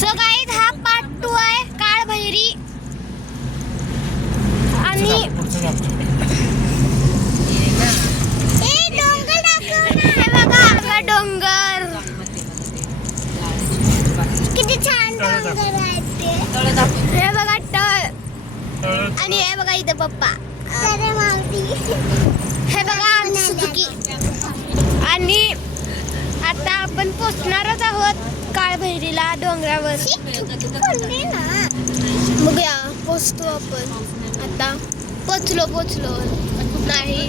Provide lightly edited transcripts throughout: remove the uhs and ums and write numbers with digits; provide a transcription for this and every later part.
So guys हा part 2 आहे काळभैरी आणि हे बघा हा डोंगर किती छान डोंगर आहे ते. हे बघा तळ आणि हे बघा इथं पप्पा हे बघा सुजुकी आणि आता आपण पोचणारच आहोत काळभैरीला डोंगरावर. बघूया पोचतो आपण आता. पोचलो नाही.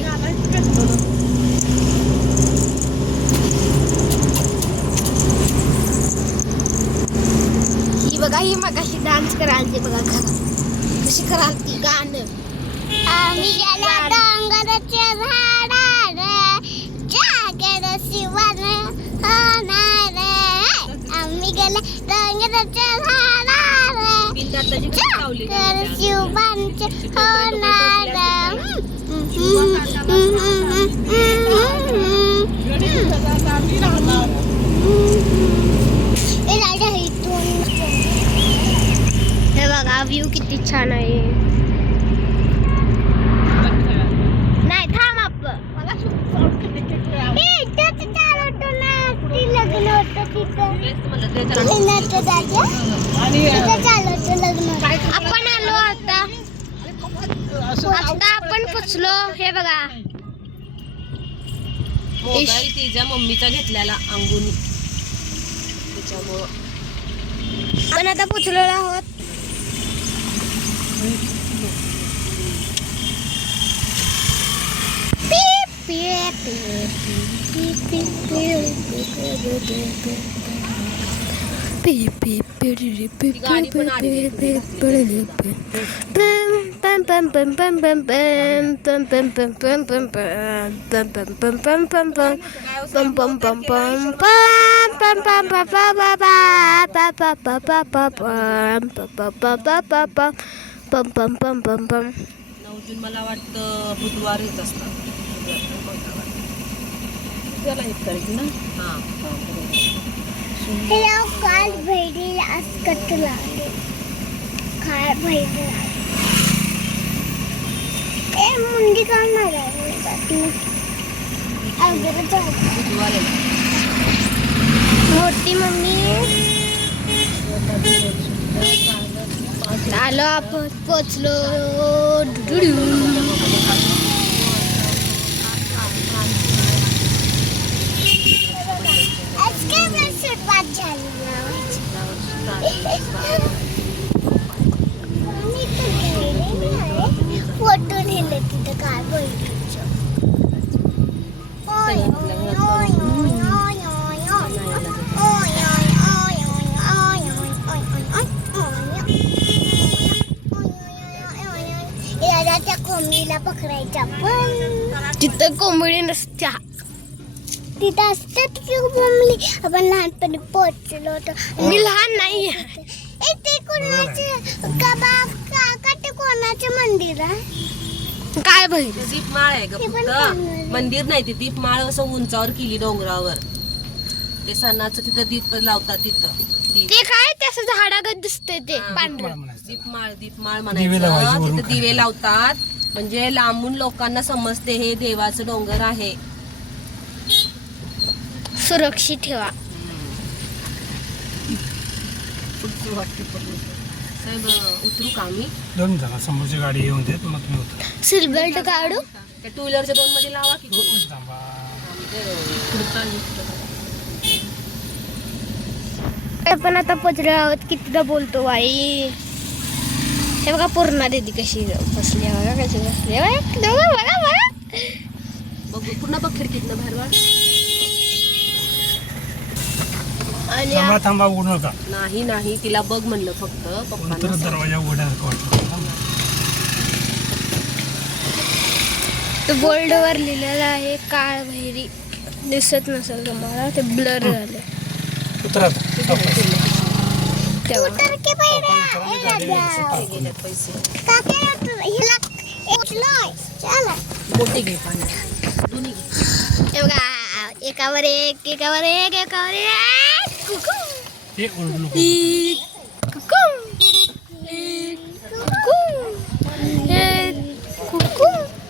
ही बघा ही मगाशी डान्स करायची बघा कशी करायची गाणं. आम्ही गेल्या डोंगराच्या झाडावर जागर शिवण होणार. आम्ही गेल्या डोंगराच्या झाडावर जागर शिवांचे होणार. हे बघा व्ह्यू किती छान आहे. नाही थांब आपण लग्न होतं तिथं आपण आलो आता आपण पोचलो. हे बघा मोबाईल तिच्या मम्मीचा घेतलेला अंगुनी त्याच्यामुळं आपण आता पोचलो आहोत. मला वाटतं बुधवार येत असतात. काळभैरी असकटला काळभैरी मुंडी करणार मोठी मम्मी. आलो आपण पोचलो. फोटो लिहिले तिथं काय त्या कोंबडीला पकडायच्या पण तिथं कोंबडी नसत्या. तिथं असतात की कोंबडी. आपण लहानपणी पोहोचलो होतो. मी लहान नाही. ते कोणाचे कोणाचे मंदिर आहे काय भाई. दीपमाळ आहे का फक्त मंदिर नाही. ते दीपमाळ असं उंचावर केली डोंगरावर. ते सणाचं तिथं दीप लावतात तिथं. ते काय त्याचं झाडागत दिसतंय ते पांढरं. दीपमाळ म्हणायचं. तिथं दिवे लावतात म्हणजे लांबून लोकांना समजते हे देवाचं डोंगर आहे. सुरक्षित ठेवा. साहेब उतरू का आम्ही? दोन जण समोरची गाडी येऊन देत मग तुम्ही उतरा. सीट बेल्ट काढू. त्या टू व्हीलरच्या 2 मध्ये लावा की. थांबा. पण आता पोचलो आहोत. कितीदा बोलतो बाई. हे बघा पूर्ण दीदी कशी बसली बघा कशी बसली बघा बघ पुन्हा बघ खिडकीतनं बाहेर वाढ. थांबा उघडू नका. नाही तिला बघ म्हणलं फक्त पप्पा. दरवाजा उघड्यासारखं वाटतं. तो बोर्डवर लिहिलेला आहे काळभैरी. दिसत नसेल तुम्हाला ते ब्लर झालं. उतरा मोठी घे पाणी. एकावर एक ते ओरडू नको.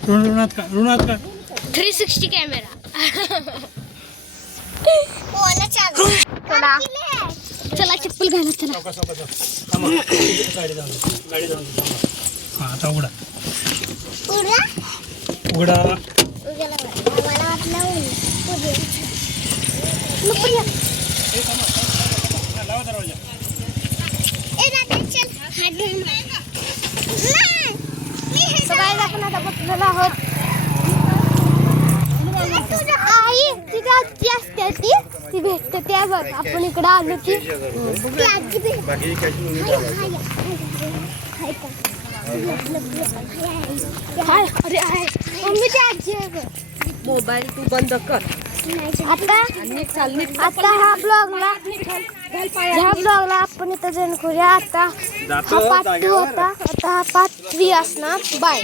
ऋणात का 360 कॅमेरा. चला चप्पल घाला चला. थांबा. गाडी जाऊन थांबा. हा आता उघडा उघडा. मला वाटलं लावा दरवाजा. सगळ्या आपण आता बसलेलो आहोत. आई तिथे आजी असते ती भेटते त्या बघ. आपण इकडे आलो की हाय. अरे आहे मम्मी ती आजी आहे बघ. मोबाईल तू बंद कर. आता ह्या ब्लॉगला आपण इथं जॉईन करूया. आता हा पार्ट 2 होता. आता हा पार्ट 3 असणार. बाय.